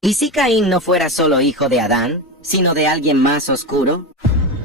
¿Y si Caín no fuera solo hijo de Adán, sino de alguien más oscuro?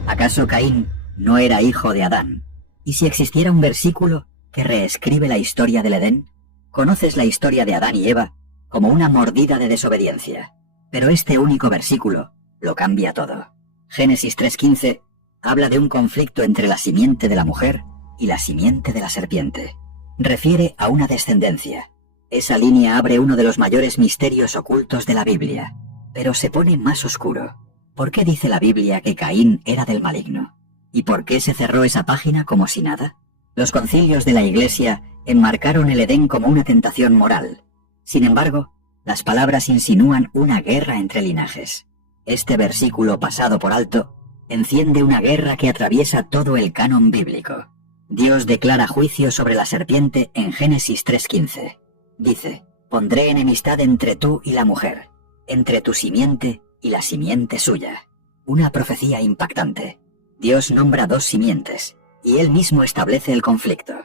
¿Acaso Caín no era hijo de Adán? ¿Y si existiera un versículo que reescribe la historia del Edén? Conoces la historia de Adán y Eva como una mordida de desobediencia, pero este único versículo lo cambia todo. Génesis 3:15 habla de un conflicto entre la simiente de la mujer y la simiente de la serpiente. Refiere a una descendencia. Esa línea abre uno de los mayores misterios ocultos de la Biblia, pero se pone más oscuro. ¿Por qué dice la Biblia que Caín era del maligno? ¿Y por qué se cerró esa página como si nada? Los concilios de la Iglesia enmarcaron el Edén como una tentación moral. Sin embargo, las palabras insinúan una guerra entre linajes. Este versículo pasado por alto enciende una guerra que atraviesa todo el canon bíblico. Dios declara juicio sobre la serpiente en Génesis 3:15. Dice: «Pondré enemistad entre tú y la mujer, entre tu simiente y la simiente suya». Una profecía impactante. Dios nombra dos simientes, y él mismo establece el conflicto.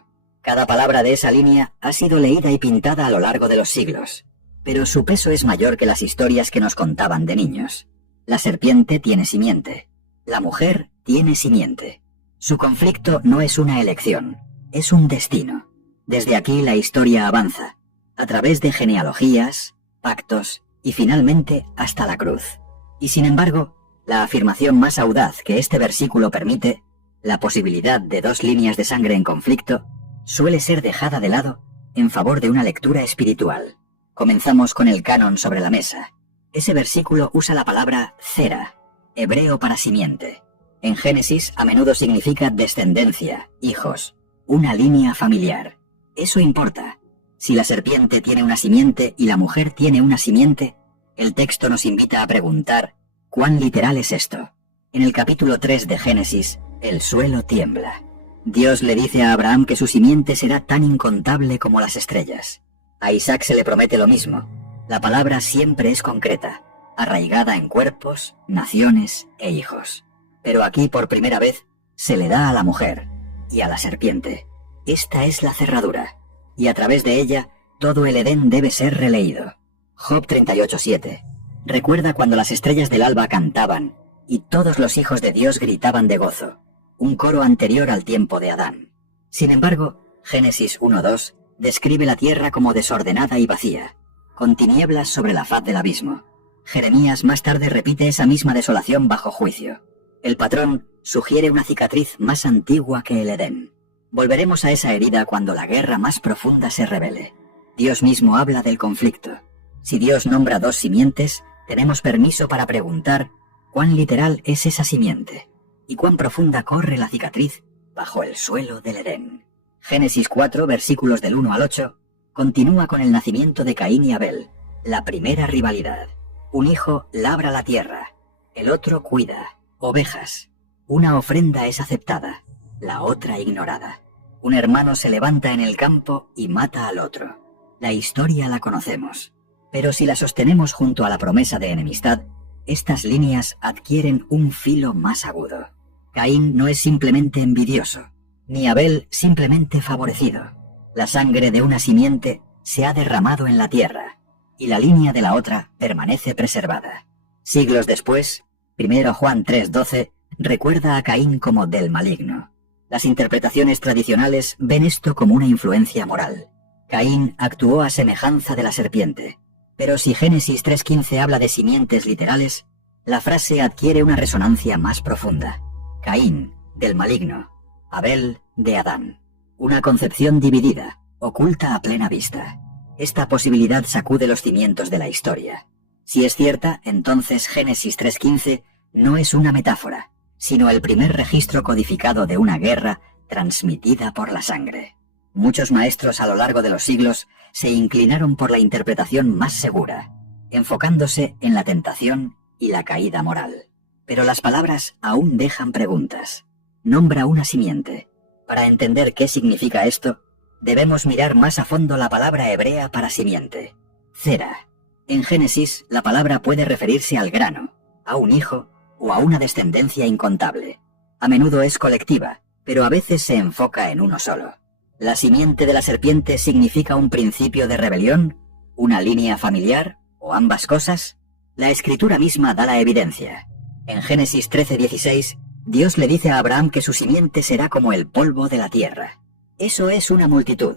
Cada palabra de esa línea ha sido leída y pintada a lo largo de los siglos, pero su peso es mayor que las historias que nos contaban de niños. La serpiente tiene simiente, la mujer tiene simiente. Su conflicto no es una elección, es un destino. Desde aquí la historia avanza, a través de genealogías, pactos y finalmente hasta la cruz. Y sin embargo, la afirmación más audaz que este versículo permite, la posibilidad de dos líneas de sangre en conflicto, suele ser dejada de lado en favor de una lectura espiritual. Comenzamos con el canon sobre la mesa. Ese versículo usa la palabra zera, hebreo para simiente. En Génesis a menudo significa descendencia, hijos, una línea familiar. Eso importa. Si la serpiente tiene una simiente y la mujer tiene una simiente, el texto nos invita a preguntar: ¿cuán literal es esto? En el capítulo 3 de Génesis, el suelo tiembla. Dios le dice a Abraham que su simiente será tan incontable como las estrellas. A Isaac se le promete lo mismo. La palabra siempre es concreta, arraigada en cuerpos, naciones e hijos. Pero aquí por primera vez se le da a la mujer y a la serpiente. Esta es la cerradura, y a través de ella todo el Edén debe ser releído. Job 38:7. Recuerda cuando las estrellas del alba cantaban y todos los hijos de Dios gritaban de gozo, un coro anterior al tiempo de Adán. Sin embargo, Génesis 1:2 describe la tierra como desordenada y vacía, con tinieblas sobre la faz del abismo. Jeremías más tarde repite esa misma desolación bajo juicio. El patrón sugiere una cicatriz más antigua que el Edén. Volveremos a esa herida cuando la guerra más profunda se revele. Dios mismo habla del conflicto. Si Dios nombra dos simientes, tenemos permiso para preguntar cuán literal es esa simiente y cuán profunda corre la cicatriz bajo el suelo del Edén. Génesis 4, versículos del 1 al 8, continúa con el nacimiento de Caín y Abel, la primera rivalidad. Un hijo labra la tierra, el otro cuida ovejas. Una ofrenda es aceptada, la otra ignorada. Un hermano se levanta en el campo y mata al otro. La historia la conocemos, pero si la sostenemos junto a la promesa de enemistad, estas líneas adquieren un filo más agudo. Caín no es simplemente envidioso, ni Abel simplemente favorecido. La sangre de una simiente se ha derramado en la tierra, y la línea de la otra permanece preservada. Siglos después, 1 Juan 3:12 recuerda a Caín como del maligno. Las interpretaciones tradicionales ven esto como una influencia moral. Caín actuó a semejanza de la serpiente. Pero si Génesis 3:15 habla de simientes literales, la frase adquiere una resonancia más profunda. Caín, del maligno. Abel, de Adán. Una concepción dividida, oculta a plena vista. Esta posibilidad sacude los cimientos de la historia. Si es cierta, entonces Génesis 3:15 no es una metáfora, sino el primer registro codificado de una guerra transmitida por la sangre. Muchos maestros a lo largo de los siglos se inclinaron por la interpretación más segura, enfocándose en la tentación y la caída moral. Pero las palabras aún dejan preguntas. Nombra una simiente. Para entender qué significa esto, debemos mirar más a fondo la palabra hebrea para simiente, zera. En Génesis, la palabra puede referirse al grano, a un hijo o a una descendencia incontable. A menudo es colectiva, pero a veces se enfoca en uno solo. ¿La simiente de la serpiente significa un principio de rebelión, una línea familiar o ambas cosas? La Escritura misma da la evidencia. En Génesis 13:16, Dios le dice a Abraham que su simiente será como el polvo de la tierra. Eso es una multitud,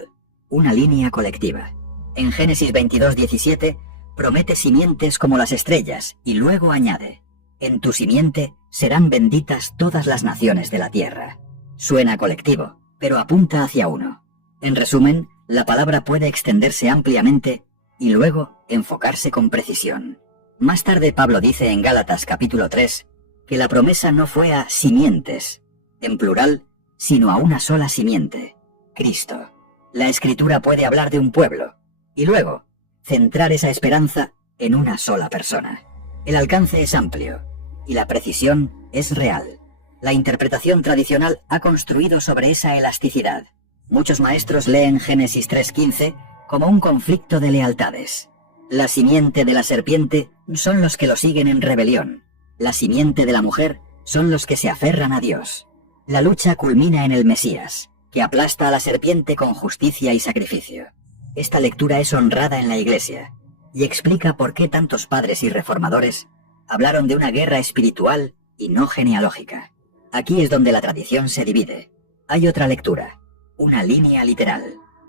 una línea colectiva. En Génesis 22:17, promete simientes como las estrellas y luego añade: en tu simiente serán benditas todas las naciones de la tierra. Suena colectivo, pero apunta hacia uno. En resumen, la palabra puede extenderse ampliamente y luego enfocarse con precisión. Más tarde Pablo dice en Gálatas capítulo 3 que la promesa no fue a simientes, en plural, sino a una sola simiente, Cristo. La Escritura puede hablar de un pueblo y luego centrar esa esperanza en una sola persona. El alcance es amplio y la precisión es real. La interpretación tradicional ha construido sobre esa elasticidad. Muchos maestros leen Génesis 3:15 como un conflicto de lealtades. La simiente de la serpiente son los que lo siguen en rebelión. La simiente de la mujer son los que se aferran a Dios. La lucha culmina en el Mesías, que aplasta a la serpiente con justicia y sacrificio. Esta lectura es honrada en la Iglesia y explica por qué tantos padres y reformadores hablaron de una guerra espiritual y no genealógica. Aquí es donde la tradición se divide. Hay otra lectura, una línea literal.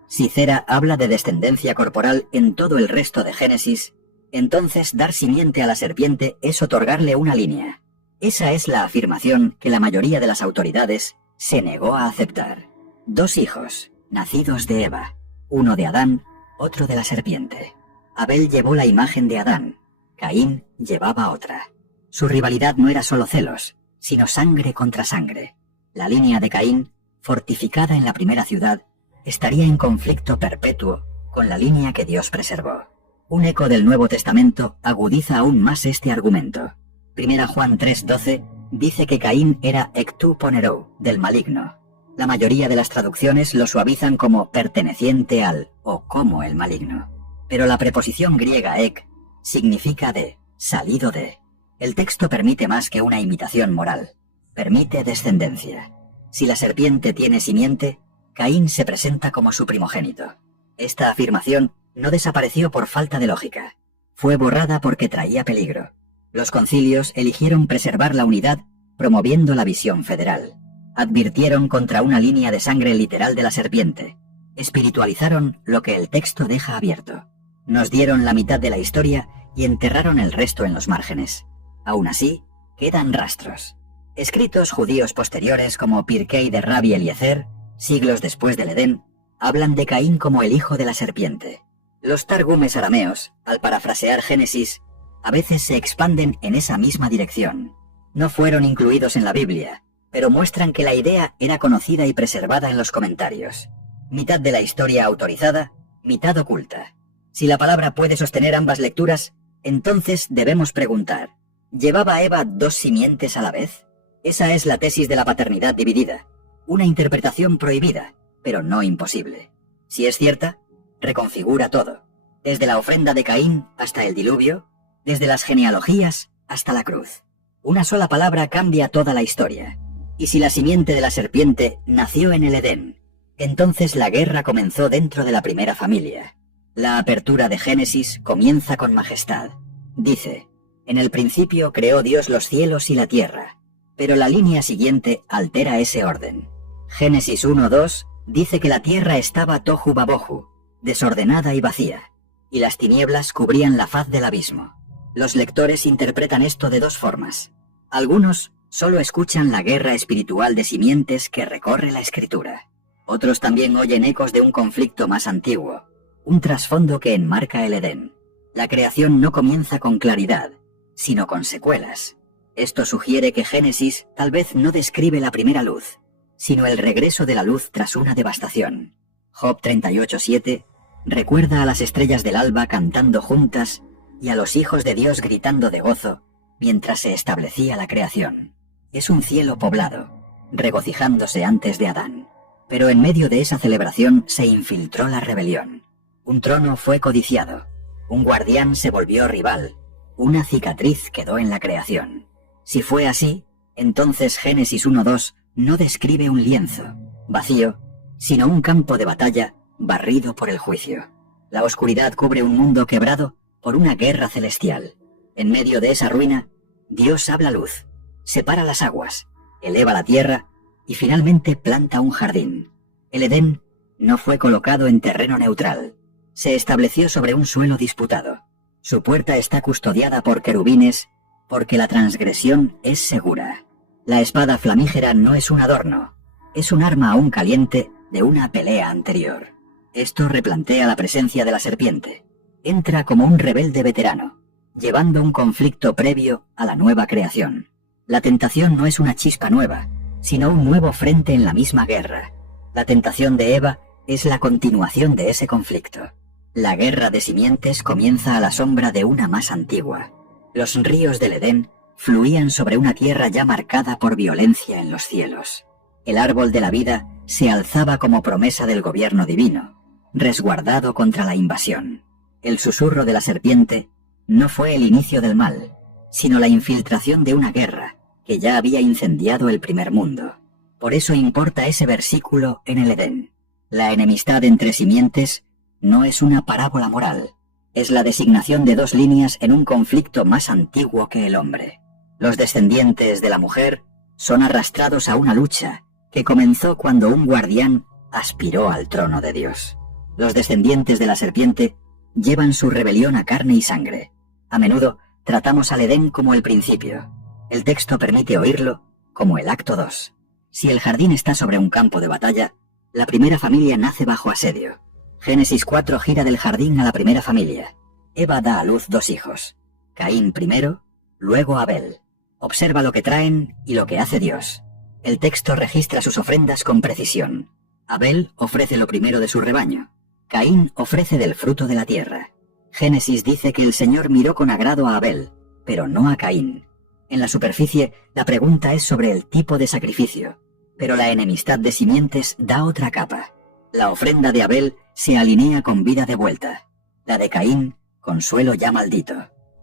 Si Cera habla de descendencia corporal en todo el resto de Génesis, entonces dar simiente a la serpiente es otorgarle una línea. Esa es la afirmación que la mayoría de las autoridades se negó a aceptar. 2 hijos, nacidos de Eva, uno de Adán, otro de la serpiente. Abel llevó la imagen de Adán, Caín llevaba otra. Su rivalidad no era solo celos, sino sangre contra sangre. La línea de Caín, fortificada en la primera ciudad, estaría en conflicto perpetuo con la línea que Dios preservó. Un eco del Nuevo Testamento agudiza aún más este argumento. 1 Juan 3:12 dice que Caín era ectú ponerou, del maligno. La mayoría de las traducciones lo suavizan como perteneciente al o como el maligno. Pero la preposición griega ek significa de, salido de. El texto permite más que una imitación moral. Permite descendencia. Si la serpiente tiene simiente, Caín se presenta como su primogénito. Esta afirmación no desapareció por falta de lógica. Fue borrada porque traía peligro. Los concilios eligieron preservar la unidad promoviendo la visión federal. Advirtieron contra una línea de sangre literal de la serpiente. Espiritualizaron lo que el texto deja abierto. Nos dieron la mitad de la historia y enterraron el resto en los márgenes. Aún así, quedan rastros. Escritos judíos posteriores como Pirkei de Rabbi Eliezer, siglos después del Edén, hablan de Caín como el hijo de la serpiente. Los targumes arameos, al parafrasear Génesis, a veces se expanden en esa misma dirección. No fueron incluidos en la Biblia, pero muestran que la idea era conocida y preservada en los comentarios. Mitad de la historia autorizada, mitad oculta. Si la palabra puede sostener ambas lecturas, entonces debemos preguntar, ¿llevaba Eva 2 simientes a la vez? Esa es la tesis de la paternidad dividida. Una interpretación prohibida, pero no imposible. Si es cierta, reconfigura todo, desde la ofrenda de Caín hasta el diluvio, desde las genealogías hasta la cruz. Una sola palabra cambia toda la historia. Y si la simiente de la serpiente nació en el Edén, entonces la guerra comenzó dentro de la primera familia. La apertura de Génesis comienza con majestad. Dice, en el principio creó Dios los cielos y la tierra, pero la línea siguiente altera ese orden. Génesis 1:2 dice que la tierra estaba tohu babohu, desordenada y vacía, y las tinieblas cubrían la faz del abismo. Los lectores interpretan esto de 2 formas. Algunos solo escuchan la guerra espiritual de simientes que recorre la Escritura. Otros también oyen ecos de un conflicto más antiguo, un trasfondo que enmarca el Edén. La creación no comienza con claridad, sino con secuelas. Esto sugiere que Génesis tal vez no describe la primera luz, sino el regreso de la luz tras una devastación. Job 38:7 recuerda a las estrellas del alba cantando juntas y a los hijos de Dios gritando de gozo mientras se establecía la creación. Es un cielo poblado, regocijándose antes de Adán. Pero en medio de esa celebración se infiltró la rebelión. Un trono fue codiciado, un guardián se volvió rival, una cicatriz quedó en la creación. Si fue así, entonces Génesis 1:2 no describe un lienzo, vacío, sino un campo de batalla barrido por el juicio. La oscuridad cubre un mundo quebrado por una guerra celestial. En medio de esa ruina, Dios habla luz, separa las aguas, eleva la tierra y finalmente planta un jardín. El Edén no fue colocado en terreno neutral, se estableció sobre un suelo disputado. Su puerta está custodiada por querubines porque la transgresión es segura. La espada flamígera no es un adorno, es un arma aún caliente de una pelea anterior. Esto replantea la presencia de la serpiente. Entra como un rebelde veterano, llevando un conflicto previo a la nueva creación. La tentación no es una chispa nueva, sino un nuevo frente en la misma guerra. La tentación de Eva es la continuación de ese conflicto. La guerra de simientes comienza a la sombra de una más antigua. Los ríos del Edén fluían sobre una tierra ya marcada por violencia en los cielos. El árbol de la vida se alzaba como promesa del gobierno divino, resguardado contra la invasión. El susurro de la serpiente no fue el inicio del mal, sino la infiltración de una guerra que ya había incendiado el primer mundo. Por eso importa ese versículo en el Edén. La enemistad entre simientes no es una parábola moral, es la designación de dos líneas en un conflicto más antiguo que el hombre. Los descendientes de la mujer son arrastrados a una lucha que comenzó cuando un guardián aspiró al trono de Dios. Los descendientes de la serpiente llevan su rebelión a carne y sangre. A menudo tratamos al Edén como el principio. El texto permite oírlo como el acto 2. Si el jardín está sobre un campo de batalla, la primera familia nace bajo asedio. Génesis 4 gira del jardín a la primera familia. Eva da a luz 2 hijos. Caín primero, luego Abel. Observa lo que traen y lo que hace Dios. El texto registra sus ofrendas con precisión. Abel ofrece lo primero de su rebaño. Caín ofrece del fruto de la tierra. Génesis dice que el Señor miró con agrado a Abel, pero no a Caín. En la superficie, la pregunta es sobre el tipo de sacrificio, pero la enemistad de simientes da otra capa. La ofrenda de Abel se alinea con vida de vuelta. La de Caín, con suelo ya maldito.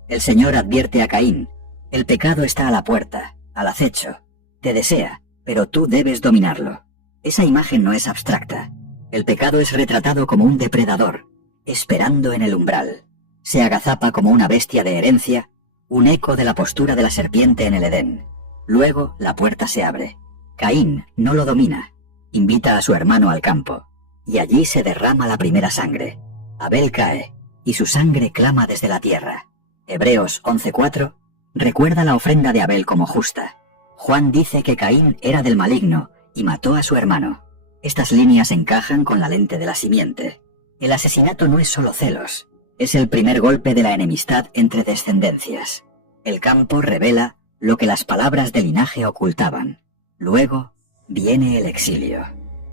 El Señor advierte a Caín: el pecado está a la puerta, al acecho. Te desea, pero tú debes dominarlo. Esa imagen no es abstracta. El pecado es retratado como un depredador, esperando en el umbral. Se agazapa como una bestia de herencia, un eco de la postura de la serpiente en el Edén. Luego la puerta se abre. Caín no lo domina. Invita a su hermano al campo, y allí se derrama la primera sangre. Abel cae, y su sangre clama desde la tierra. Hebreos 11:4 recuerda la ofrenda de Abel como justa. Juan dice que Caín era del maligno y mató a su hermano. Estas líneas encajan con la lente de la simiente. El asesinato no es solo celos, es el primer golpe de la enemistad entre descendencias. El campo revela lo que las palabras de linaje ocultaban. Luego viene el exilio.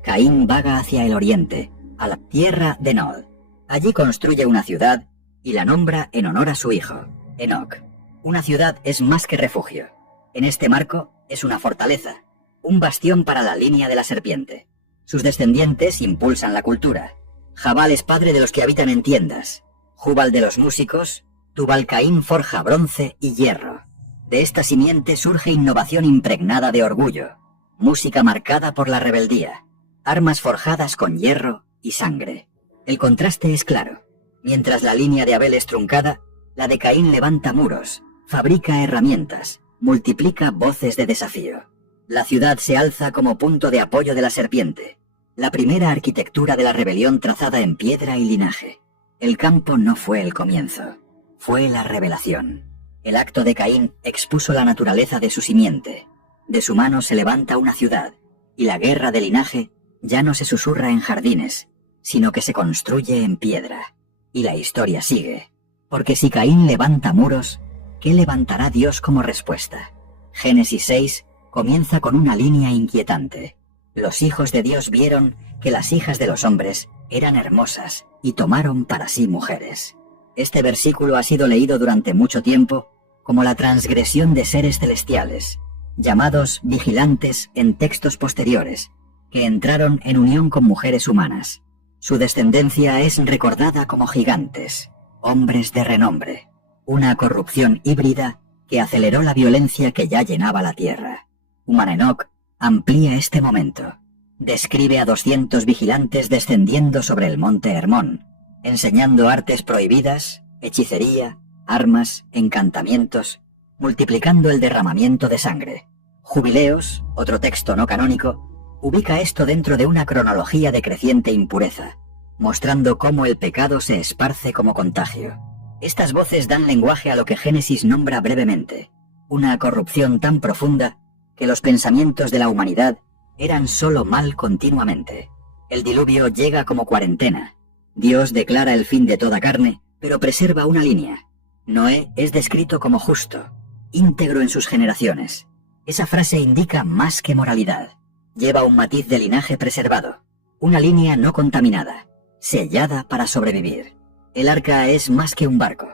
Caín vaga hacia el oriente, a la tierra de Nod. Allí construye una ciudad y la nombra en honor a su hijo, Enoc. Una ciudad es más que refugio. En este marco es una fortaleza, un bastión para la línea de la serpiente. Sus descendientes impulsan la cultura. Jabal es padre de los que habitan en tiendas. Jubal de los músicos, Tubal-Caín forja bronce y hierro. De esta simiente surge innovación impregnada de orgullo, música marcada por la rebeldía, armas forjadas con hierro y sangre. El contraste es claro. Mientras la línea de Abel es truncada, la de Caín levanta muros, fabrica herramientas, multiplica voces de desafío. La ciudad se alza como punto de apoyo de la serpiente, la primera arquitectura de la rebelión trazada en piedra y linaje. El campo no fue el comienzo, fue la revelación. El acto de Caín expuso la naturaleza de su simiente. De su mano se levanta una ciudad, y la guerra de linaje ya no se susurra en jardines, sino que se construye en piedra. Y la historia sigue, porque si Caín levanta muros, ¿qué levantará Dios como respuesta? Génesis 6 comienza con una línea inquietante. Los hijos de Dios vieron que las hijas de los hombres eran hermosas y tomaron para sí mujeres. Este versículo ha sido leído durante mucho tiempo como la transgresión de seres celestiales, llamados vigilantes en textos posteriores, que entraron en unión con mujeres humanas. Su descendencia es recordada como gigantes, hombres de renombre, una corrupción híbrida que aceleró la violencia que ya llenaba la tierra. Humanenoc amplía este momento. Describe a 200 vigilantes descendiendo sobre el monte Hermón, enseñando artes prohibidas, hechicería, armas, encantamientos, multiplicando el derramamiento de sangre. Jubileos, otro texto no canónico, ubica esto dentro de una cronología de creciente impureza, mostrando cómo el pecado se esparce como contagio. Estas voces dan lenguaje a lo que Génesis nombra brevemente, una corrupción tan profunda que los pensamientos de la humanidad eran solo mal continuamente. El diluvio llega como cuarentena. Dios declara el fin de toda carne, pero preserva una línea. Noé es descrito como justo, íntegro en sus generaciones. Esa frase indica más que moralidad. Lleva un matiz de linaje preservado, una línea no contaminada, sellada para sobrevivir. El arca es más que un barco,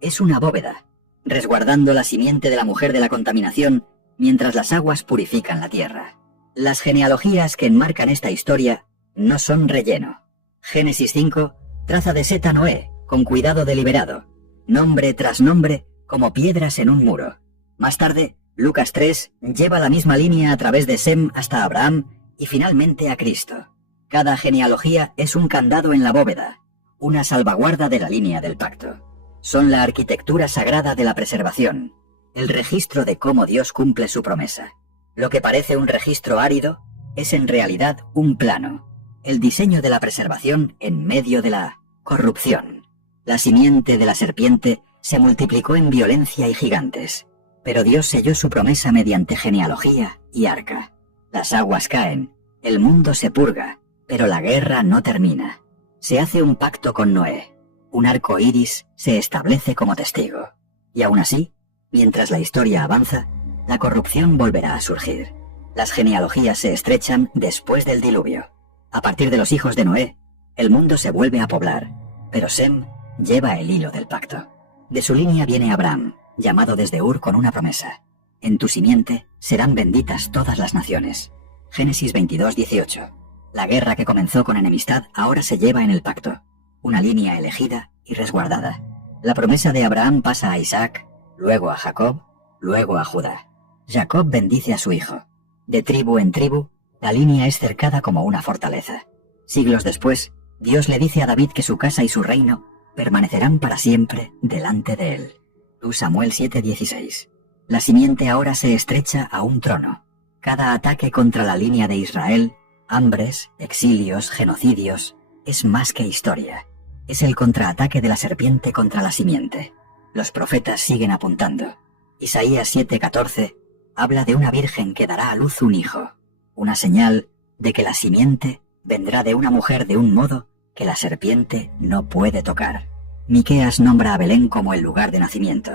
es una bóveda, resguardando la simiente de la mujer de la contaminación mientras las aguas purifican la tierra. Las genealogías que enmarcan esta historia no son relleno. Génesis 5 traza de Set a Noé con cuidado deliberado, nombre tras nombre como piedras en un muro. Más tarde, Lucas 3 lleva la misma línea a través de Sem hasta Abraham y finalmente a Cristo. Cada genealogía es un candado en la bóveda, una salvaguarda de la línea del pacto. Son la arquitectura sagrada de la preservación, el registro de cómo Dios cumple su promesa. Lo que parece un registro árido es en realidad un plano, el diseño de la preservación en medio de la corrupción. La simiente de la serpiente se multiplicó en violencia y gigantes, pero Dios selló su promesa mediante genealogía y arca. Las aguas caen, el mundo se purga, pero la guerra no termina. Se hace un pacto con Noé. Un arco iris se establece como testigo. Y aún así, mientras la historia avanza, la corrupción volverá a surgir. Las genealogías se estrechan después del diluvio. A partir de los hijos de Noé, el mundo se vuelve a poblar, pero Sem lleva el hilo del pacto. De su línea viene Abraham, llamado desde Ur con una promesa. En tu simiente serán benditas todas las naciones. Génesis 22:18. La guerra que comenzó con enemistad ahora se lleva en el pacto, una línea elegida y resguardada. La promesa de Abraham pasa a Isaac, luego a Jacob, luego a Judá. Jacob bendice a su hijo. De tribu en tribu, la línea es cercada como una fortaleza. Siglos después, Dios le dice a David que su casa y su reino permanecerán para siempre delante de él. 2 Samuel 7:16. La simiente ahora se estrecha a un trono. Cada ataque contra la línea de Israel, hambres, exilios, genocidios, es más que historia. Es el contraataque de la serpiente contra la simiente. Los profetas siguen apuntando. Isaías 7:14 habla de una virgen que dará a luz un hijo, una señal de que la simiente vendrá de una mujer de un modo que la serpiente no puede tocar. Miqueas nombra a Belén como el lugar de nacimiento.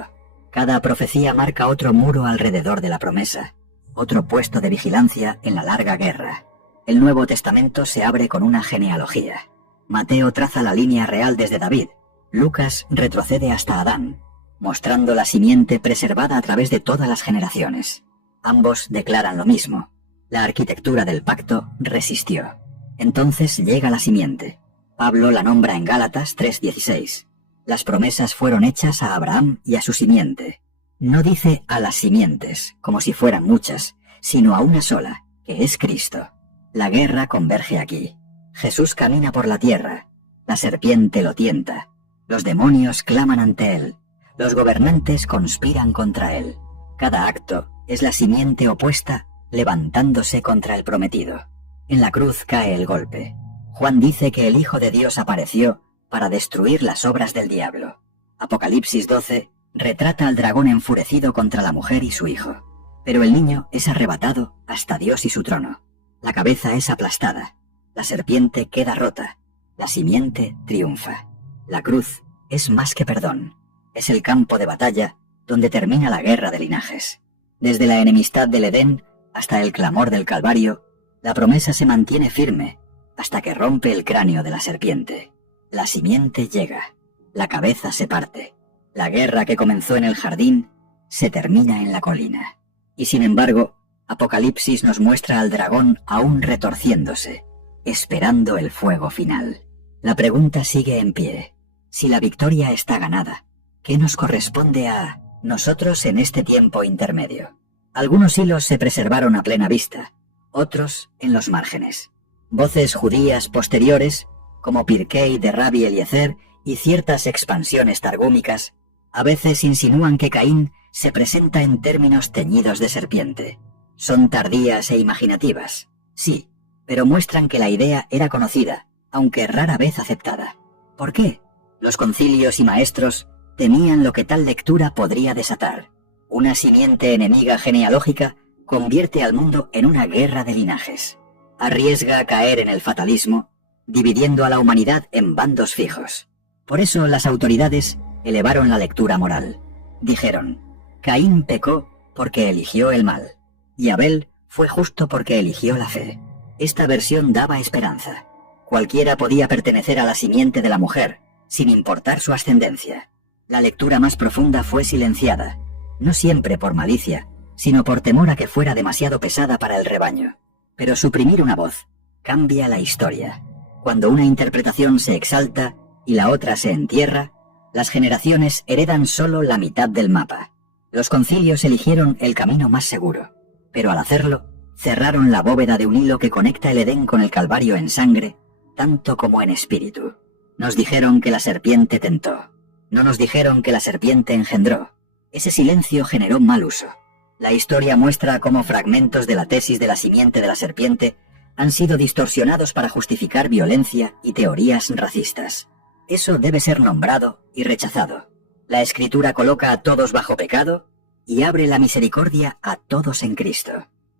Cada profecía marca otro muro alrededor de la promesa, otro puesto de vigilancia en la larga guerra. El Nuevo Testamento se abre con una genealogía. Mateo traza la línea real desde David. Lucas retrocede hasta Adán, mostrando la simiente preservada a través de todas las generaciones. Ambos declaran lo mismo. La arquitectura del pacto resistió. Entonces llega la simiente. Pablo la nombra en Gálatas 3:16. Las promesas fueron hechas a Abraham y a su simiente. No dice a las simientes, como si fueran muchas, sino a una sola, que es Cristo. La guerra converge aquí. Jesús camina por la tierra. La serpiente lo tienta. Los demonios claman ante él. Los gobernantes conspiran contra él. Cada acto es la simiente opuesta levantándose contra el prometido. En la cruz cae el golpe. Juan dice que el Hijo de Dios apareció para destruir las obras del diablo. Apocalipsis 12 retrata al dragón enfurecido contra la mujer y su hijo. Pero el niño es arrebatado hasta Dios y su trono. La cabeza es aplastada. La serpiente queda rota. La simiente triunfa. La cruz es más que perdón. Es el campo de batalla donde termina la guerra de linajes. Desde la enemistad del Edén hasta el clamor del Calvario, la promesa se mantiene firme hasta que rompe el cráneo de la serpiente. La simiente llega. La cabeza se parte. La guerra que comenzó en el jardín se termina en la colina. Y sin embargo, Apocalipsis nos muestra al dragón aún retorciéndose, esperando el fuego final. La pregunta sigue en pie. Si la victoria está ganada, ¿qué nos corresponde a nosotros en este tiempo intermedio? Algunos hilos se preservaron a plena vista, otros en los márgenes. Voces judías posteriores, como Pirkei de Rabbi Eliezer y ciertas expansiones targúmicas, A veces insinúan que Caín se presenta en términos teñidos de serpiente. Son tardías e imaginativas, sí, pero muestran que la idea era conocida, aunque rara vez aceptada. ¿Por qué? Los concilios y maestros temían lo que tal lectura podría desatar. Una simiente enemiga genealógica convierte al mundo en una guerra de linajes. Arriesga a caer en el fatalismo, dividiendo a la humanidad en bandos fijos. Por eso las autoridades elevaron la lectura moral. Dijeron: Caín pecó porque eligió el mal, y Abel fue justo porque eligió la fe. Esta versión daba esperanza. Cualquiera podía pertenecer a la simiente de la mujer, sin importar su ascendencia. La lectura más profunda fue silenciada, no siempre por malicia, sino por temor a que fuera demasiado pesada para el rebaño. Pero suprimir una voz cambia la historia. Cuando una interpretación se exalta y la otra se entierra, las generaciones heredan solo la mitad del mapa. Los concilios eligieron el camino más seguro, pero al hacerlo, cerraron la bóveda de un hilo que conecta el Edén con el Calvario en sangre, tanto como en espíritu. Nos dijeron que la serpiente tentó. No nos dijeron que la serpiente engendró. Ese silencio generó mal uso. La historia muestra cómo fragmentos de la tesis de la simiente de la serpiente han sido distorsionados para justificar violencia y teorías racistas. Eso debe ser nombrado y rechazado. La Escritura coloca a todos bajo pecado y abre la misericordia a todos en Cristo.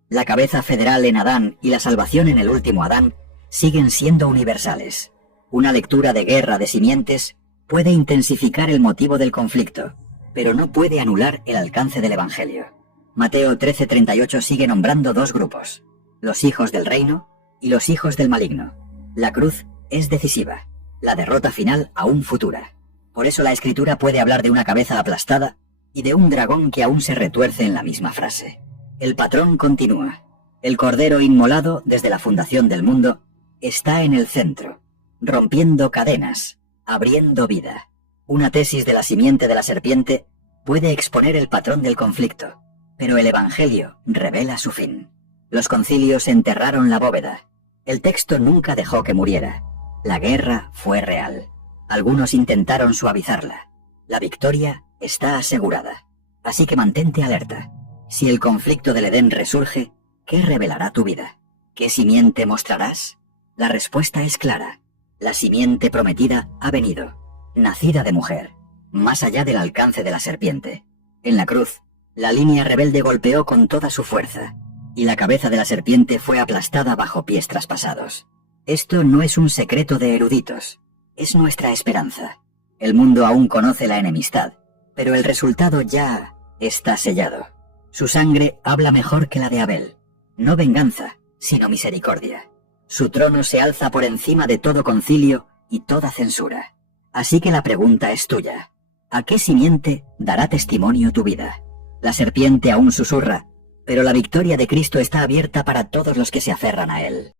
La cabeza federal en Adán y la salvación en el último Adán siguen siendo universales. Una lectura de guerra de simientes puede intensificar el motivo del conflicto, pero no puede anular el alcance del Evangelio. Mateo 13:38 sigue nombrando dos grupos: los hijos del reino y los hijos del maligno. La cruz es decisiva, la derrota final aún futura. Por eso la Escritura puede hablar de una cabeza aplastada y de un dragón que aún se retuerce en la misma frase. El patrón continúa. El cordero inmolado desde la fundación del mundo está en el centro, rompiendo cadenas, abriendo vida. Una tesis de la simiente de la serpiente puede exponer el patrón del conflicto, pero el Evangelio revela su fin. Los concilios enterraron la bóveda. El texto nunca dejó que muriera. La guerra fue real. Algunos intentaron suavizarla. La victoria está asegurada. Así que mantente alerta. Si el conflicto del Edén resurge, ¿qué revelará tu vida? ¿Qué simiente mostrarás? La respuesta es clara. La simiente prometida ha venido, nacida de mujer, más allá del alcance de la serpiente. En la cruz, la línea rebelde golpeó con toda su fuerza, y la cabeza de la serpiente fue aplastada bajo pies traspasados. Esto no es un secreto de eruditos, es nuestra esperanza. El mundo aún conoce la enemistad, pero el resultado ya está sellado. Su sangre habla mejor que la de Abel. No venganza, sino misericordia. Su trono se alza por encima de todo concilio y toda censura. Así que la pregunta es tuya. ¿A qué simiente dará testimonio tu vida? La serpiente aún susurra, pero la victoria de Cristo está abierta para todos los que se aferran a él.